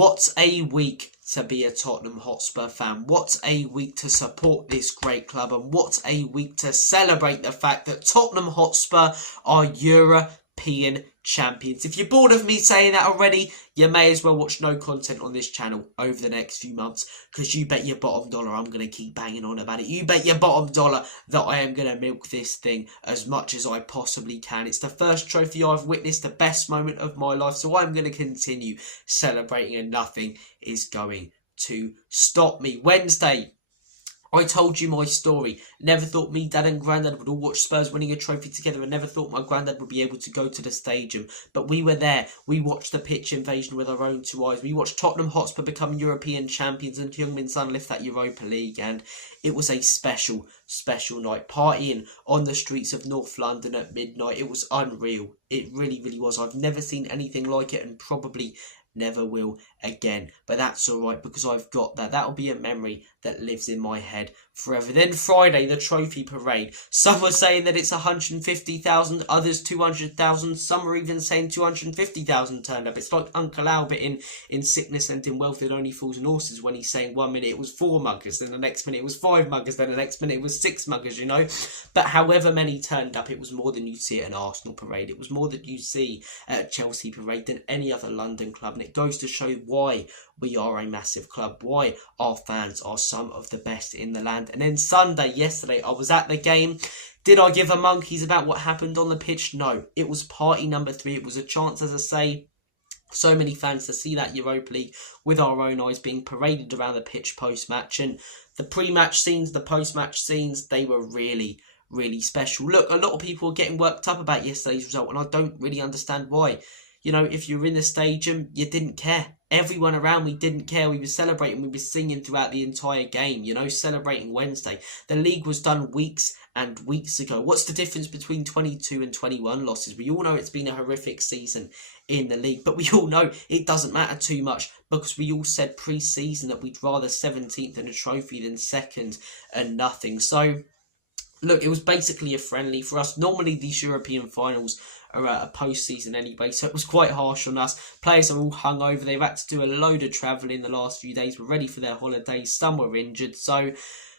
What a week to be a Tottenham Hotspur fan. What a week to support this great club, and what a week to celebrate the fact that Tottenham Hotspur are European champions. If you're bored of me saying that already, you may as well watch no content on this channel over the next few months, because you bet your bottom dollar I'm going to keep banging on about it. You bet your bottom dollar that I am going to milk this thing as much as I possibly can. It's the first trophy I've witnessed, the best moment of my life, so I'm going to continue celebrating, and nothing is going to stop me. Wednesday, I told you my story. Never thought me, Dad and Grandad would all watch Spurs winning a trophy together, and never thought my Grandad would be able to go to the stadium. But we were there. We watched the pitch invasion with our own two eyes. We watched Tottenham Hotspur become European champions and Heung-min Son lift that Europa League. And it was a special, special night. Partying on the streets of North London at midnight. It was unreal. It really, really was. I've never seen anything like it, and probably never will again, but that's all right, because I've got that. That'll be a memory that lives in my head forever. Then Friday, the trophy parade. Some were saying that it's 150,000, others 200,000, some are even saying 250,000 turned up. It's like Uncle Albert in Sickness and in Wealth It Only Fools and Horses, when he's saying 1 minute it was 4 muggers, then the next minute it was 5 muggers, then the next minute it was 6 muggers, you know. But however many turned up, it was more than you see at an Arsenal parade. It was more than you see at a Chelsea parade, than any other London club. And it goes to show why we are a massive club, why our fans are some of the best in the land. And then Sunday, yesterday, I was at the game. Did I give a monkeys about what happened on the pitch? No. It was party number 3. It was a chance, as I say, so many fans to see that Europa League with our own eyes being paraded around the pitch post-match. And the pre-match scenes, the post-match scenes, they were really, really special. Look, a lot of people are getting worked up about yesterday's result, and I don't really understand why. You know, if you're in the stadium, you didn't care. Everyone around me didn't care. We were celebrating. We were singing throughout the entire game, you know, celebrating Wednesday. The league was done weeks and weeks ago. What's the difference between 22 and 21 losses? We all know it's been a horrific season in the league, but we all know it doesn't matter too much, because we all said pre-season that we'd rather 17th in a trophy than 2nd and nothing. So, look, it was basically a friendly for us. Normally, these European finals are a post-season anyway, so it was quite harsh on us. Players are all hungover. They've had to do a load of travelling in the last few days. We're ready for their holidays. Some were injured, so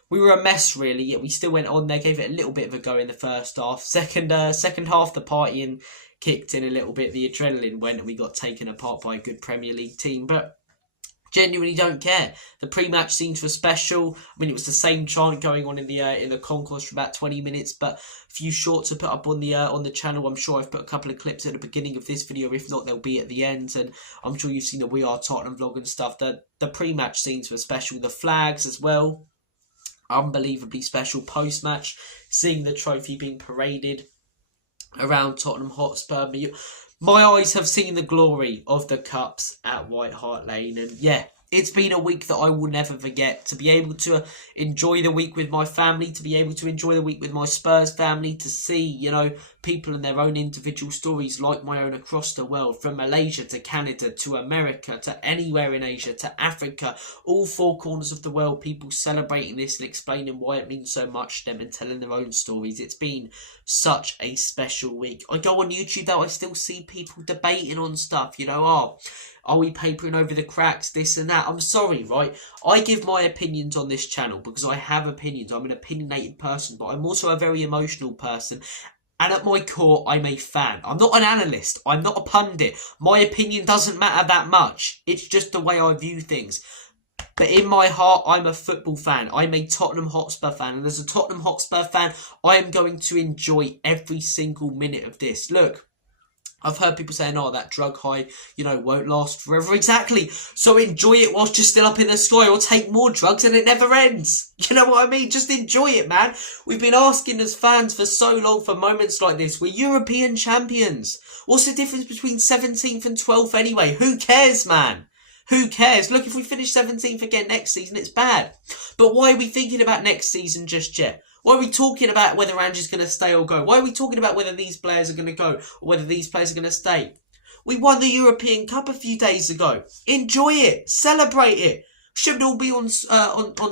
we were a mess, really. Yet we still went on there, gave it a little bit of a go in the first half. Second half, the partying kicked in a little bit. The adrenaline went, and we got taken apart by a good Premier League team. But genuinely don't care. The pre-match scenes were special. I mean, it was the same chant going on in the concourse for about 20 minutes, but a few shorts to put up on the channel. I'm sure I've put a couple of clips at the beginning of this video. If not, they'll be at the end. And I'm sure you've seen the We Are Tottenham vlog and stuff. The pre-match scenes were special. The flags as well, unbelievably special. Post-match, seeing the trophy being paraded around Tottenham Hotspur. My eyes have seen the glory of the cups at White Hart Lane, and yeah, it's been a week that I will never forget. To be able to enjoy the week with my family, to be able to enjoy the week with my Spurs family, to see, you know, people and their own individual stories like my own across the world, from Malaysia to Canada to America to anywhere in Asia to Africa, all 4 corners of the world, people celebrating this and explaining why it means so much to them and telling their own stories. It's been such a special week. I go on YouTube though, I still see people debating on stuff, you know, are we papering over the cracks, this and that? I'm sorry, right? I give my opinions on this channel because I have opinions. I'm an opinionated person, but I'm also a very emotional person. And at my core, I'm a fan. I'm not an analyst. I'm not a pundit. My opinion doesn't matter that much. It's just the way I view things. But in my heart, I'm a football fan. I'm a Tottenham Hotspur fan. And as a Tottenham Hotspur fan, I am going to enjoy every single minute of this. Look, I've heard people saying, oh, that drug high, you know, won't last forever. Exactly. So enjoy it whilst you're still up in the sky, or take more drugs and it never ends. You know what I mean? Just enjoy it, man. We've been asking as fans for so long for moments like this. We're European champions. What's the difference between 17th and 12th anyway? Who cares, man? Who cares? Look, if we finish 17th again next season, it's bad. But why are we thinking about next season just yet? Why are we talking about whether Ange's going to stay or go? Why are we talking about whether these players are going to go or whether these players are going to stay? We won the European Cup a few days ago. Enjoy it. Celebrate it. Should all be on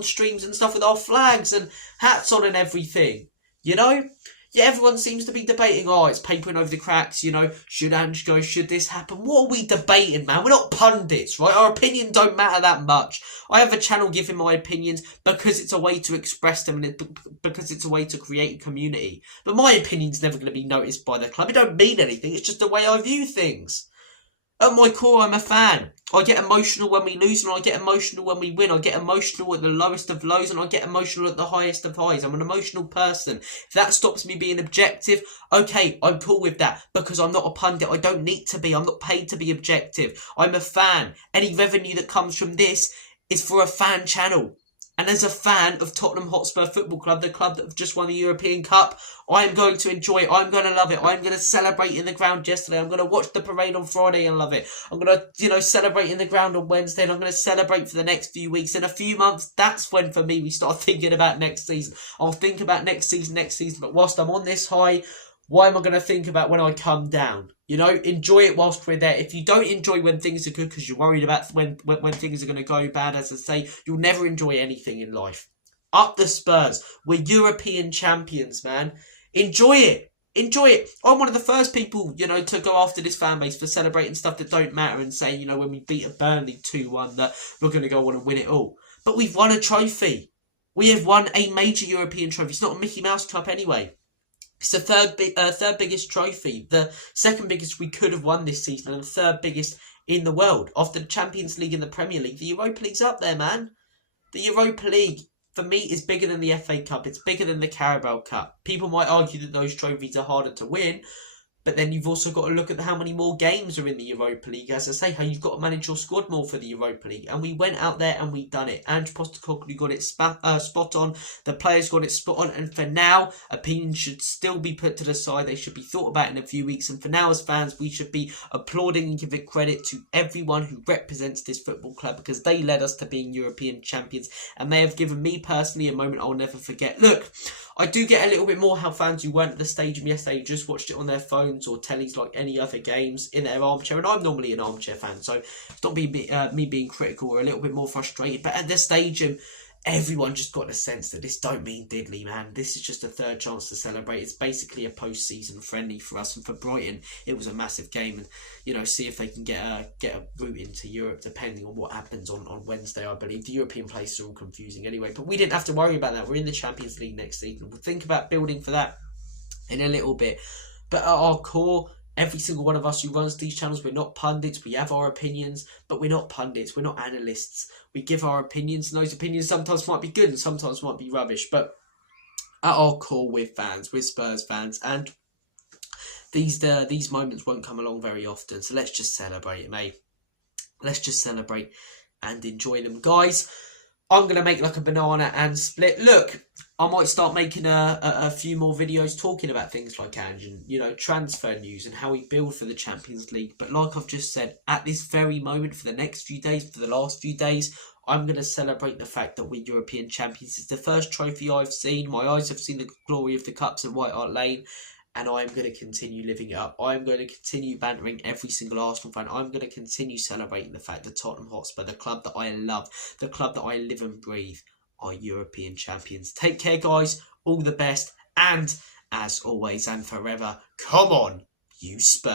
streams and stuff with our flags and hats on and everything. You know? Yeah, everyone seems to be debating, oh, it's papering over the cracks, you know, should Ange go, should this happen? What are we debating, man? We're not pundits, right? Our opinion don't matter that much. I have a channel giving my opinions because it's a way to express them and because it's a way to create a community. But my opinion's never going to be noticed by the club. It don't mean anything. It's just the way I view things. At my core, I'm a fan. I get emotional when we lose and I get emotional when we win. I get emotional at the lowest of lows and I get emotional at the highest of highs. I'm an emotional person. If that stops me being objective, okay, I'm cool with that because I'm not a pundit. I don't need to be. I'm not paid to be objective. I'm a fan. Any revenue that comes from this is for a fan channel. And as a fan of Tottenham Hotspur Football Club, the club that have just won the European Cup, I am going to enjoy it. I'm going to love it. I'm going to celebrate in the ground yesterday. I'm going to watch the parade on Friday and love it. I'm going to, celebrate in the ground on Wednesday. And I'm going to celebrate for the next few weeks. In a few months, that's when, for me, we start thinking about next season. I'll think about next season. But whilst I'm on this high, why am I going to think about when I come down? Enjoy it whilst we're there. If you don't enjoy when things are good because you're worried about when things are going to go bad, as I say, you'll never enjoy anything in life. Up the Spurs. We're European champions, man. Enjoy it. Enjoy it. I'm one of the first people, to go after this fan base for celebrating stuff that don't matter and say, when we beat a Burnley 2-1 that we're going to go on and win it all. But we've won a trophy. We have won a major European trophy. It's not a Mickey Mouse Cup anyway. It's the third biggest trophy, the second biggest we could have won this season, and the third biggest in the world. After the Champions League and the Premier League, the Europa League's up there, man. The Europa League, for me, is bigger than the FA Cup. It's bigger than the Carabao Cup. People might argue that those trophies are harder to win, but then you've also got to look at how many more games are in the Europa League. As I say, how you've got to manage your squad more for the Europa League. And we went out there and we done it. Ange Postecoglou got it spot on. The players got it spot on. And for now, opinions should still be put to the side. They should be thought about in a few weeks. And for now, as fans, we should be applauding and giving credit to everyone who represents this football club because they led us to being European champions. And they have given me personally a moment I'll never forget. Look, I do get a little bit more how fans who weren't at the stadium yesterday just watched it on their phones or tellies like any other games in their armchair. And I'm normally an armchair fan, so it's not me being critical or a little bit more frustrated. But at the stadium, everyone just got the sense that this don't mean diddly, man. This is just a third chance to celebrate. It's basically a post-season friendly for us. And for Brighton, it was a massive game. And, see if they can get a route into Europe, depending on what happens on Wednesday, I believe. The European places are all confusing anyway. But we didn't have to worry about that. We're in the Champions League next season. We'll think about building for that in a little bit. But at our core, every single one of us who runs these channels, we're not pundits. We have our opinions, but we're not pundits. We're not analysts. We give our opinions, and those opinions sometimes might be good and sometimes might be rubbish. But at our core, we're fans. We're Spurs fans. And these moments won't come along very often. So let's just celebrate, mate. Let's just celebrate and enjoy them. Guys, I'm going to make like a banana and split. Look, I might start making a few more videos talking about things like Ange and, transfer news and how we build for the Champions League. But like I've just said, at this very moment, for the next few days, for the last few days, I'm going to celebrate the fact that we're European champions. It's the first trophy I've seen. My eyes have seen the glory of the cups at White Hart Lane. And I'm going to continue living it up. I'm going to continue bantering every single Arsenal fan. I'm going to continue celebrating the fact that Tottenham Hotspur, the club that I love, the club that I live and breathe, are European champions. Take care, guys. All the best. And, as always and forever, come on, you Spurs.